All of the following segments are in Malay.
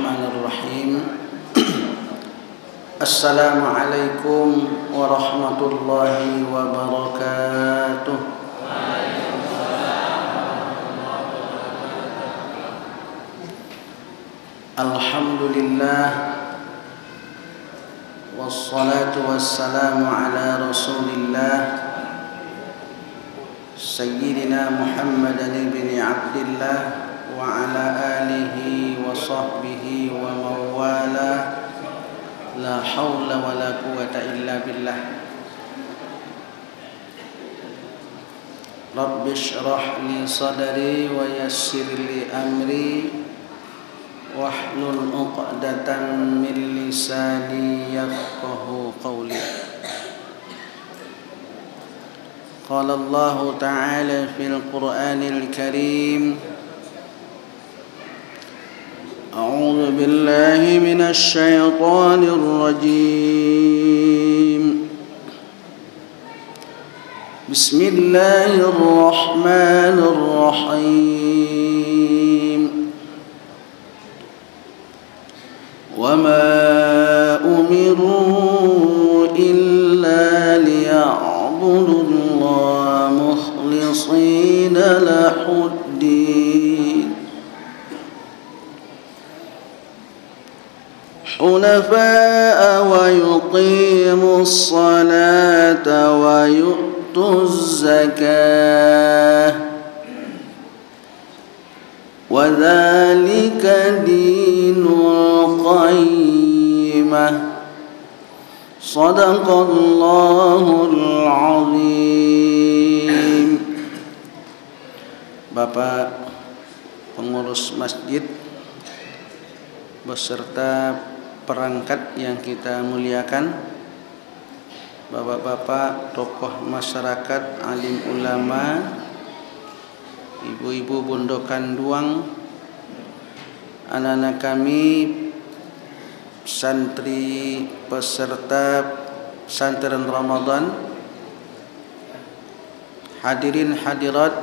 Bismillahirrahmanirrahim. Assalamualaikum warahmatullahi wabarakatuh. Alhamdulillah, wassalatu wassalamu ala rasulillah Sayyidina Muhammadan ibn Abdillah wa ala alihi wa sahbihi wa mawala. La hawla wa la quwata illa billah. Rabbi shrah li sadri wa yassir li amri wahlul 'uqdatan min lisani yafqahu qawli. Qala Allah ta'ala fil Qur'anil Karim, A'udzu billahi minasy syaithanir rajim. Bismillahirrahmanirrahim. Wa ma umiru illa liya'budullaha mukhlishina lahuddin hunafa'a wa yuqimus salata wa yu'tuz zakah wa dzalika dinul qayyimah. Shadaqallahul azim. Bapak pengurus masjid beserta perangkat yang kita muliakan, bapak-bapak tokoh masyarakat, alim ulama, ibu-ibu bondokan duang, anak-anak kami, santri peserta pesantren Ramadan, hadirin hadirat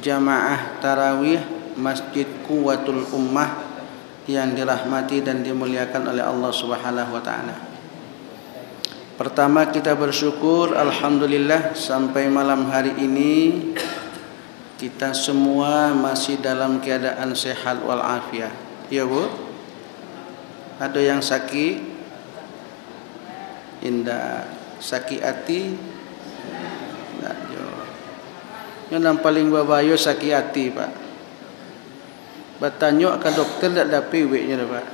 jamaah tarawih Masjid Quwwatul Ummah yang dirahmati dan dimuliakan oleh Allah Subhanahu wa taala. Pertama kita bersyukur, alhamdulillah sampai malam hari ini kita semua masih dalam keadaan sehat wal afiat. Ya Bu? Ada yang sakit? Indah sakit hati? Nah, yang paling babayo sakit hati, Pak. Bertanya ke dokter tak dapat ubeknya Pak.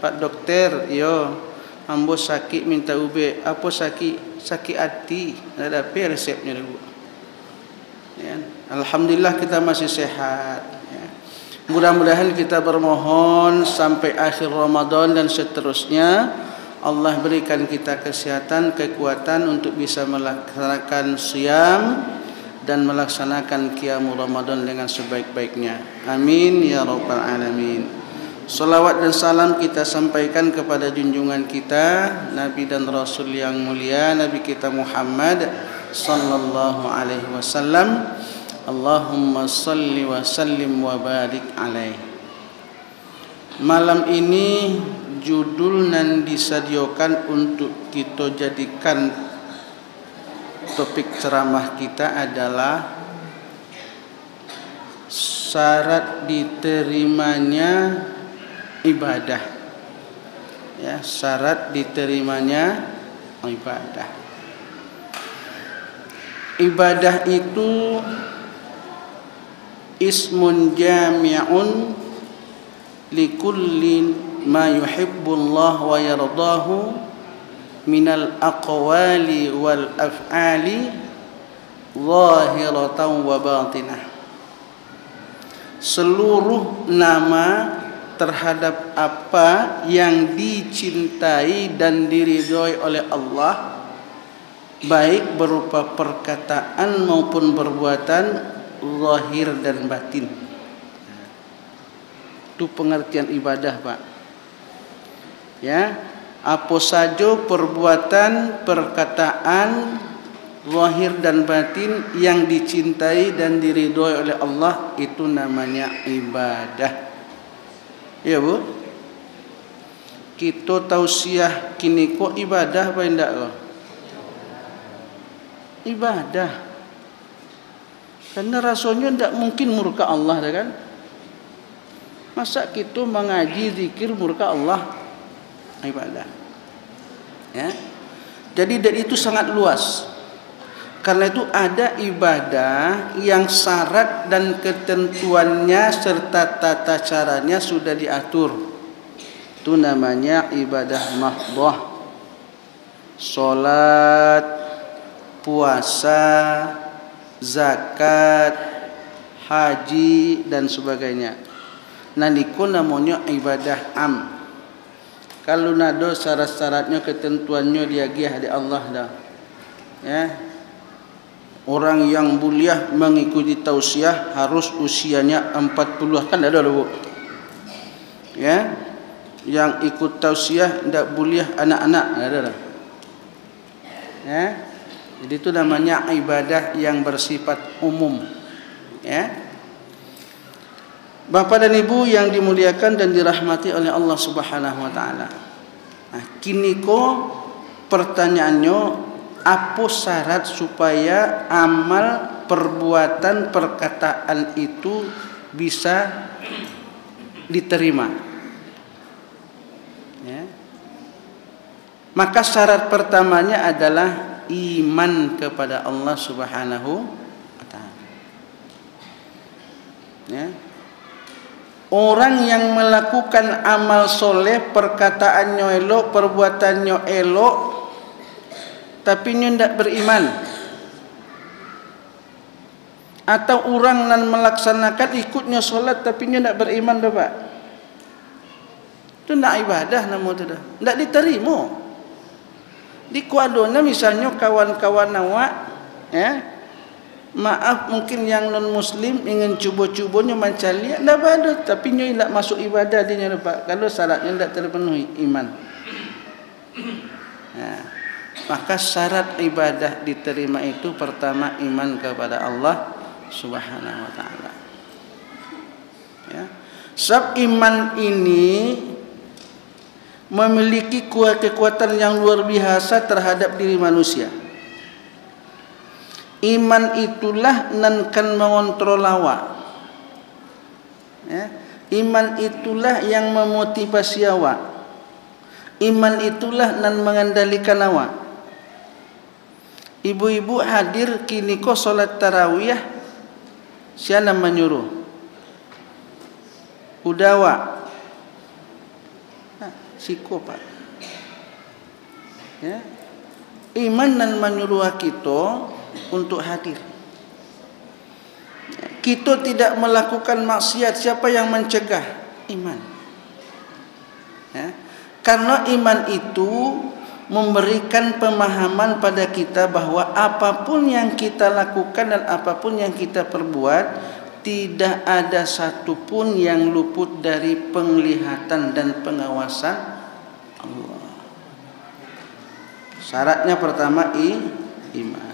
Pak dokter, yo ambo sakit minta ubek. Apa sakit? Sakit hati. Tak dapat resepnya Bu. Ya. Alhamdulillah kita masih sehat. Ya. Mudah-mudahan kita bermohon sampai akhir Ramadan dan seterusnya Allah berikan kita kesehatan, kekuatan untuk bisa melaksanakan siam dan melaksanakan qiyamul Ramadan dengan sebaik-baiknya. Amin ya rabbal alamin. Salawat dan salam kita sampaikan kepada junjungan kita, Nabi dan Rasul yang mulia, Nabi kita Muhammad sallallahu alaihi wasallam. Allahumma salli wa sallim wa barik alaihi. Malam ini judul yang disediakan untuk kita jadikan topik ceramah kita adalah syarat diterimanya ibadah. Ya, syarat diterimanya ibadah. Ibadah itu ismun jami'un likulli ma yuhibbullah wa yardahu minal aqwali wal af'ali zahiratan wa batinah. Seluruh nama terhadap apa yang dicintai dan diridhoi oleh Allah, baik berupa perkataan maupun perbuatan, zahir dan batin. Itu pengertian ibadah, Pak. Ya, apa saja perbuatan, perkataan, zahir dan batin yang dicintai dan diridhoi oleh Allah, itu namanya ibadah. Ya Bu, kita tausiah kini kok ibadah apa enggak kok? Ibadah. Karena rasanya enggak mungkin murka Allah dah kan? Masa kita mengaji zikir murka Allah? Ibadah. Ya. Jadi dari itu sangat luas. Karena itu ada ibadah yang syarat dan ketentuannya serta tata caranya sudah diatur. Itu namanya ibadah mahdhah. Salat, puasa, zakat, haji dan sebagainya. Nah niku namanya ibadah am. Kalau nado syarat-syaratnya ketentuannya dia giah di Allah dah. Ya. Orang yang buliah mengikuti tausiah harus usianya 40 kan ada Bu. Ya. Yang ikut tausiah ndak buliah anak-anak ada dah. Ya. Jadi itu namanya ibadah yang bersifat umum. Ya. Bapak dan Ibu yang dimuliakan dan dirahmati oleh Allah Subhanahu wa taala. Nah, kini ko pertanyaannya apa syarat supaya amal, perbuatan, perkataan itu bisa diterima? Ya. Maka syarat pertamanya adalah iman kepada Allah Subhanahu wa taala. Ya. Orang yang melakukan amal soleh, perkataannya elok, perbuatannya elok, tapi dia tidak beriman. Atau orang yang melaksanakan ikutnya solat, tapi dia tidak beriman, Bapak. Itu tidak ibadah nama itu dah. Tidak diterima. Di kuadona misalnya kawan-kawan awak, ya, maaf mungkin yang non muslim ingin cuba-cubanya mencari, tidak ada, tapi dia tidak masuk ibadah dia Pak. Kalau syaratnya tidak terpenuhi iman. Nah, maka syarat ibadah diterima itu pertama iman kepada Allah Subhanahu wa taala. Ya. Sebab iman ini memiliki kekuatan yang luar biasa terhadap diri manusia. Iman itulah nan kan mengontrol awak. Ya. Iman itulah yang memotivasi awak. Iman itulah nan mengendalikan awak. Ibu-ibu hadir kini ko solat tarawih, siapa menyuruh? Udawa. Nah, siko Pak. Ya. Iman nan menyuruh kita untuk hadir. Kita tidak melakukan maksiat, siapa yang mencegah? Iman. Ya. Karena iman itu memberikan pemahaman pada kita bahwa apapun yang kita lakukan dan apapun yang kita perbuat, tidak ada satupun yang luput dari penglihatan dan pengawasan Allah. Syaratnya pertama iman.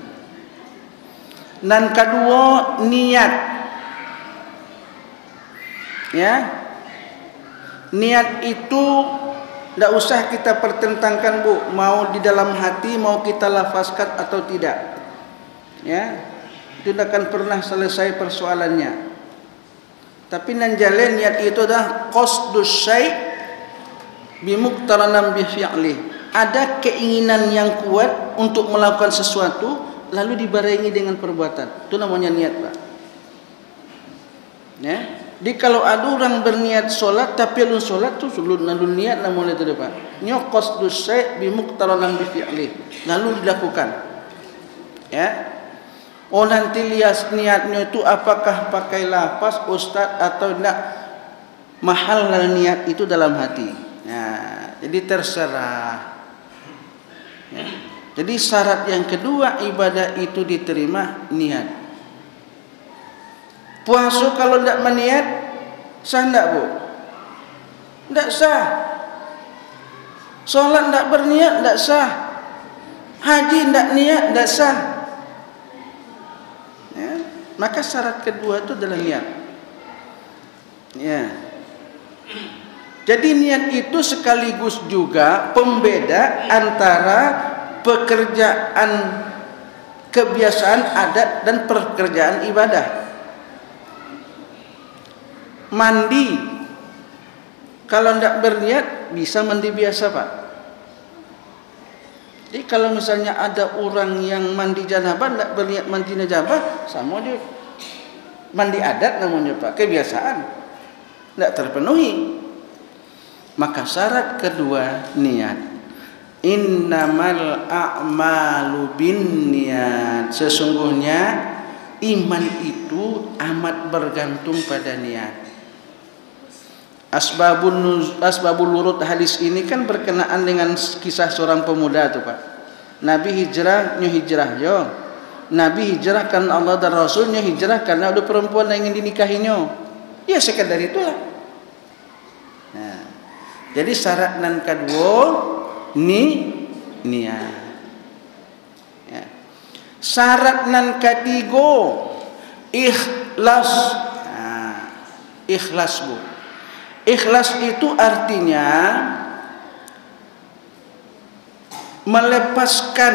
Dan kedua niat. Ya. Niat itu tidak usah kita pertentangkan Bu, mau di dalam hati mau kita lafazkan atau tidak. Ya. Itu tidak akan pernah selesai persoalannya. Tapi nan jalan niat itu adalah qasdus syai' bimuqtaranam bi fi'li. Ada keinginan yang kuat untuk melakukan sesuatu lalu dibarengi dengan perbuatan. Itu namanya niat, Pak. Ya. Jadi kalau ada orang berniat solat tapi belum solat tu lalu niat namanya itu, Pak. Nya qasdus syai' bimuqtaranam bi fi'li. Lalu dilakukan. Ya. Oh nanti lihat niatnya itu apakah pakai lafaz ustaz atau tidak, mahal niat itu dalam hati. Nah, jadi terserah. Ya. Jadi syarat yang kedua ibadah itu diterima niat. Puasa kalau tidak meniat sah tidak Bu? Tidak sah. Solat tidak berniat tidak sah. Haji tidak niat tidak sah. Ya. Maka syarat kedua itu adalah niat. Ya. Jadi niat itu sekaligus juga pembeda antara pekerjaan kebiasaan adat dan pekerjaan ibadah. Mandi, kalau tidak berniat bisa mandi biasa, Pak. Jadi kalau misalnya ada orang yang mandi janabah tidak berniat mandi janabah, sama dia mandi adat namanya, Pak, kebiasaan, tidak terpenuhi. Maka syarat kedua niat. Innamal a'malu binniyat. Sesungguhnya iman itu amat bergantung pada niat. Asbabul nurut hadis ini kan berkenaan dengan kisah seorang pemuda tu, Pak. Nabi hijrah, nyu hijrah yo. Nabi hijrah karena Allah dan Rasulnya, hijrah karena ada perempuan yang ingin dinikahinya. Ya sekadar itulah. Nah, jadi syarat nan kedua niat. Ya. Syarat nan ketiga ikhlas. Nah, ikhlas, Bu. Ikhlas itu artinya melepaskan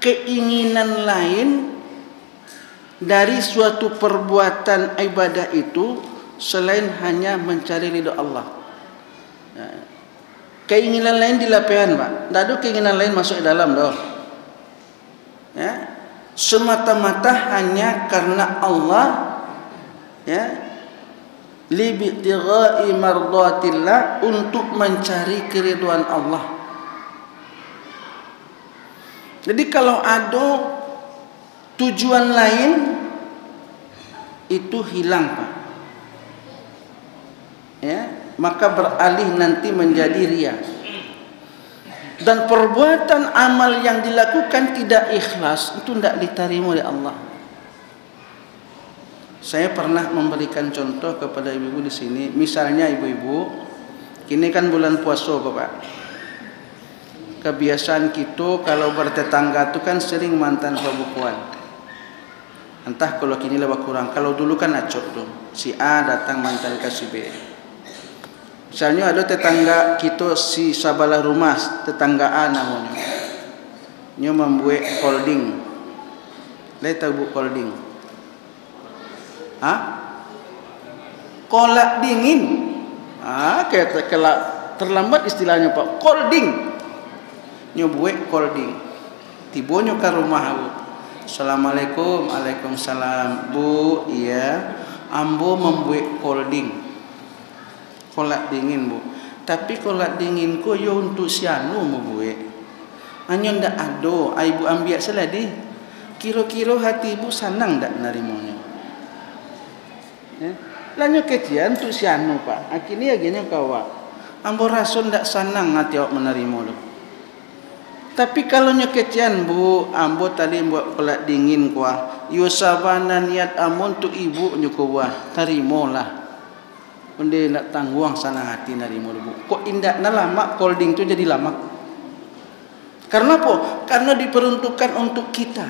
keinginan lain dari suatu perbuatan ibadah itu selain hanya mencari ridha Allah. Keinginan lain dilapehan, Pak. Tidak ada keinginan lain masuk ke dalam doh. Ya. Semata-mata hanya karena Allah, ya, libtigha'i mardatillah, untuk mencari keridhaan Allah. Jadi kalau ada tujuan lain itu hilang, Pak. Ya, maka beralih nanti menjadi riya. Dan perbuatan amal yang dilakukan tidak ikhlas itu tidak diterima oleh Allah. Saya pernah memberikan contoh kepada ibu-ibu di sini. Misalnya ibu-ibu, kini kan bulan puasa, Pak. Kebiasaan kita kalau bertetangga itu kan sering mantan pabukuan. Entah kalau kini lebih kurang. Kalau dulu kan acot tuh. Si A datang mantan ke si B. Misalnya ada tetangga kita si sabalah rumah, tetangga A namanya. Dia membuat holding. Lihat tahu bu holding? Kolak dingin. Kayak terlambat istilahnya, Pak. Holding. Nyobuek holding. Tibonya ke rumah Bu. Assalamualaikum. Waalaikumsalam. Bu, iya. Ambo membuat holding. Kolak dingin, Bu. Tapi kolak dingin ko yo untuk sianu mau buat. Hanya ndak ado, ibu ambil seladi. Kira-kira hati ibu senang ndak narimanya? Ya. Lanyo kecian untuk sianu, Pak. Akhirnya gini kawa. Ambo rasul ndak senang hati awak menerima lo. Tapi kalau nyokecian, Bu, ambo tadi buat kolak dingin kuah. Yo sabana niat amon tu ibu nyokowa. Tarimolah. Benda nak tangguang sana hati narimo Bu. Kok indah na lama holding tu jadi lama. Karena apa? Karena diperuntukkan untuk kita.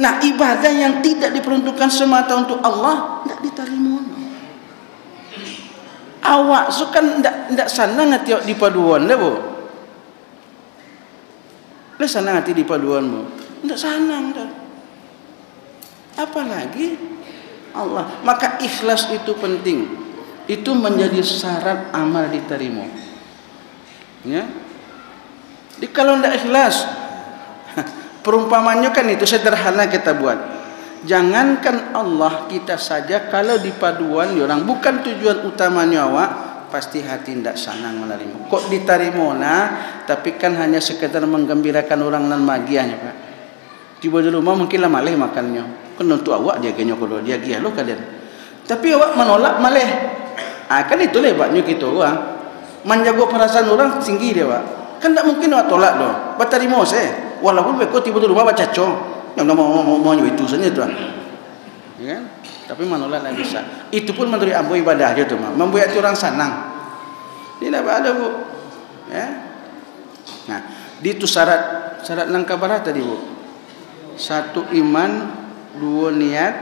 Nah, ibadah yang tidak diperuntukkan semata untuk Allah tidak diterima. Awak so kan tidak senang hati di paduan dah, Bu. Le senang hati di paduan, Bu. Tidak senang dah. Apalagi Allah. Maka ikhlas itu penting. Itu menjadi syarat amal diterima. Ya. Jadi kalau tidak ikhlas, perumpamannya kan itu sederhana kita buat. Jangankan Allah, kita saja kalau di paduan orang bukan tujuan utamanya awak, pasti hati tidak senang menerima. Kok diterima nah, tapi kan hanya sekedar menggembirakan orang nan magianya, Pak. Tiba di rumah mungkinlah malih makannya. Kan untuk awak dia genyo kalau dia gia lo kalian. Tapi awak menolak malih. Kan itu lebatnya kita orang. Menjaga perasaan orang tinggi dia, Pak. Kan tak mungkin awak tolak doh. Batarimo saya. Walaupun beko tiba di rumah baca cong. Yang mau itu saja tuan. Ya kan? Tapi menolak tak bisa. Itu pun menurut ambo ibadah aja tu, membuat orang senang. Tidak ada, Bu. Ya. Nah, itu syarat nang kabar tadi, Bu. 1 iman, 2 niat,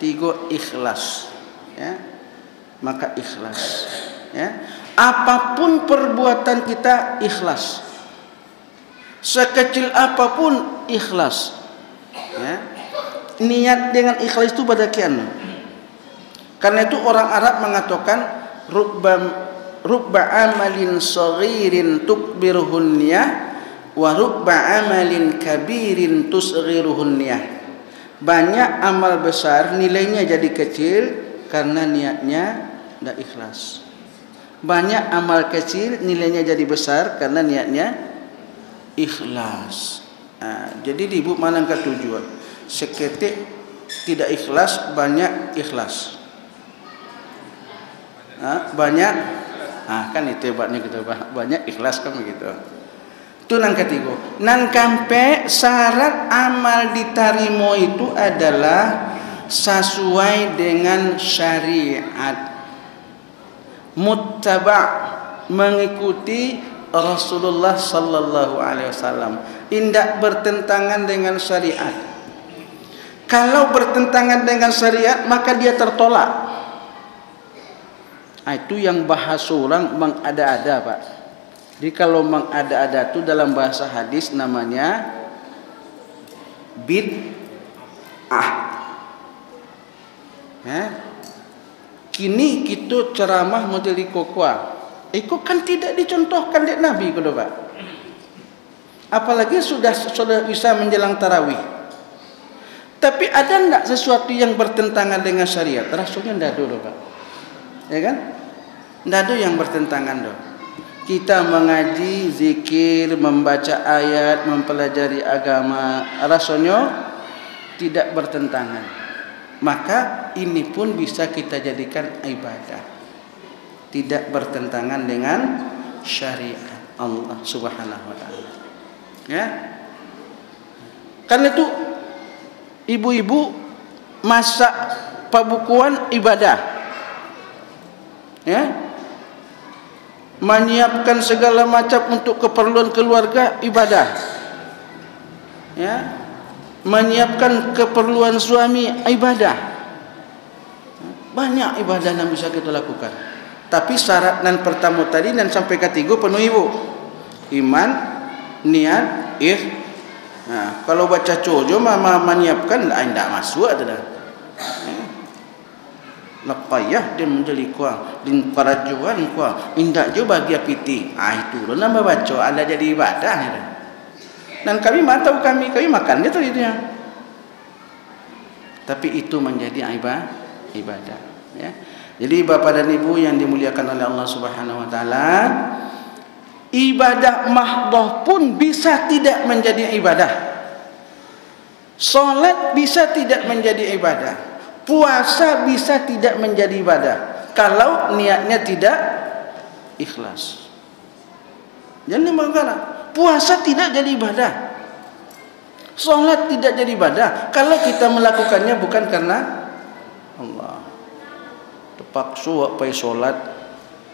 3 ikhlas. Ya. Maka ikhlas. Ya. Apapun perbuatan kita ikhlas. Sekecil apapun ikhlas. Ya. Niat dengan ikhlas itu badakian. Karena itu orang Arab mengatakan rubba amalin saghirin tukbiruhun niyah wa rubba amalin kabirin tusghiruhun niyah. Banyak amal besar nilainya jadi kecil karena niatnya tidak ikhlas. Banyak amal kecil nilainya jadi besar karena niatnya ikhlas. Jadi ibu mana yang tujuan? Seketik tidak ikhlas, banyak ikhlas. Banyak, kan itu hebatnya gitu, banyak ikhlas kan begitu. Itu nang ketiga. Nang kampe syarat amal ditarimo itu adalah sesuai dengan syariat. Muttaba' mengikuti Rasulullah sallallahu alaihi wasallam, tidak bertentangan dengan syariat. Kalau bertentangan dengan syariat maka dia tertolak. Itu yang bahasa orang mengada-ada, Pak. Jadi kalau mengada-ada itu dalam bahasa hadis namanya bid'ah. Kini kita ceramah model kokoa. Itu kan tidak dicontohkan oleh Nabi kudu, Pak. Apalagi sudah bisa menjelang tarawih. Tapi ada enggak sesuatu yang bertentangan dengan syariat? Rasulnya enggak dulu, Pak. Ya kan? Enggak ada yang bertentangan dong. Kita mengaji, zikir, membaca ayat, mempelajari agama, rasanya tidak bertentangan. Maka ini pun bisa kita jadikan ibadah. Tidak bertentangan dengan syariat Allah Subhanahu wa taala. Ya. Karena itu ibu-ibu masak pabukuan ibadah. Ya. Menyiapkan segala macam untuk keperluan keluarga ibadah. Ya. Menyiapkan keperluan suami ibadah. Banyak ibadah yang bisa kita lakukan. Tapi syarat dan pertama tadi dan sampai ketiga penuh ibu. Iman, niat, kalau baca cojo mama menyiapkan tidak masuk adalah. Lapayah dia menjadi kuah din parajuan kuah indak jo bahagia piti. Itu lo nama baca ada jadi ibadah ni. Dan kami tahu kami makan gitu itu ya. Tapi itu menjadi ibadah ya. Jadi Bapak dan Ibu yang dimuliakan oleh Allah Subhanahu wa taala, ibadah mahdhah pun bisa tidak menjadi ibadah. Salat bisa tidak menjadi ibadah. Puasa bisa tidak menjadi ibadah kalau niatnya tidak ikhlas. Jadi makanya puasa tidak jadi ibadah. Salat tidak jadi ibadah kalau kita melakukannya bukan karena Allah. Terpaksa pai salat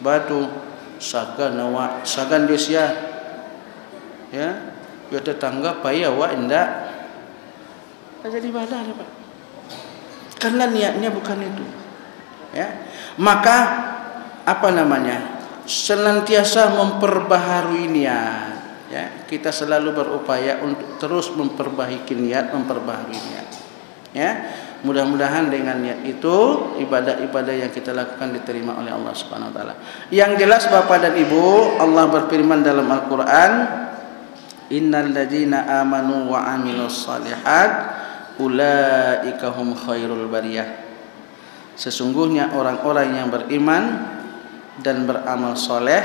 batu sagan awak sagan dia ya yo tetangga pai awak indak jadi ibadah ya, Pak. Karena niatnya bukan itu. Ya. Maka senantiasa memperbaharui niat. Ya, kita selalu berupaya untuk terus memperbaiki niat, memperbaharui niat. Ya, mudah-mudahan dengan niat itu ibadah-ibadah yang kita lakukan diterima oleh Allah Subhanahu wa taala. Yang jelas Bapak dan Ibu, Allah berfirman dalam Al-Qur'an, "Innal ladzina amanu wa 'amilus shalihat ulaika hum khairul bariyah." Sesungguhnya orang-orang yang beriman dan beramal soleh,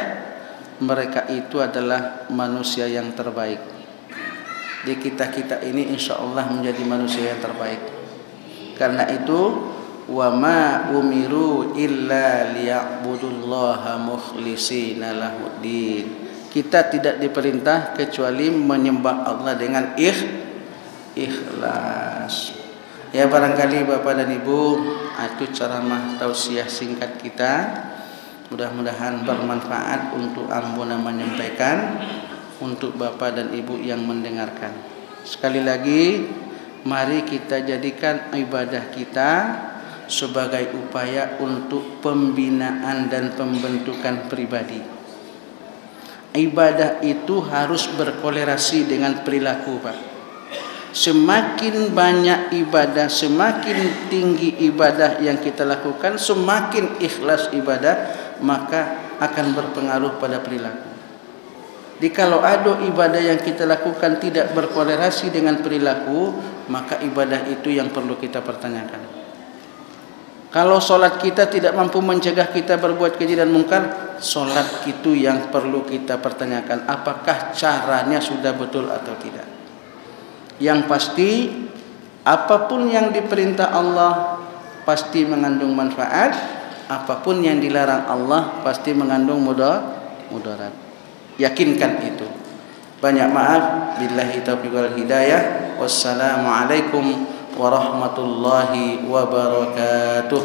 mereka itu adalah manusia yang terbaik. Di kita ini insyaallah menjadi manusia yang terbaik. Karena itu wa ma umiru illa liya'budullaha mukhlishina lahuddin. Kita tidak diperintah kecuali menyembah Allah dengan ikhlas. Ya, barangkali Bapak dan Ibu, itu ceramah tausiah singkat kita. Mudah-mudahan bermanfaat untuk ambo menyampaikan, untuk Bapak dan Ibu yang mendengarkan. Sekali lagi, mari kita jadikan ibadah kita sebagai upaya untuk pembinaan dan pembentukan pribadi. Ibadah itu harus berkolerasi dengan perilaku, Pak. Semakin banyak ibadah, semakin tinggi ibadah yang kita lakukan, semakin ikhlas ibadah, maka akan berpengaruh pada perilaku. Jadi kalau ada ibadah yang kita lakukan tidak berkolerasi dengan perilaku, maka ibadah itu yang perlu kita pertanyakan. Kalau solat kita tidak mampu mencegah kita berbuat keji dan mungkar, solat itu yang perlu kita pertanyakan. Apakah caranya sudah betul atau tidak? Yang pasti, apapun yang diperintah Allah pasti mengandung manfaat. Apapun yang dilarang Allah pasti mengandung mudarat. Yakinkan itu. Banyak maaf. Billahi taufiq wal hidayah. Wassalamualaikum warahmatullahi wabarakatuh.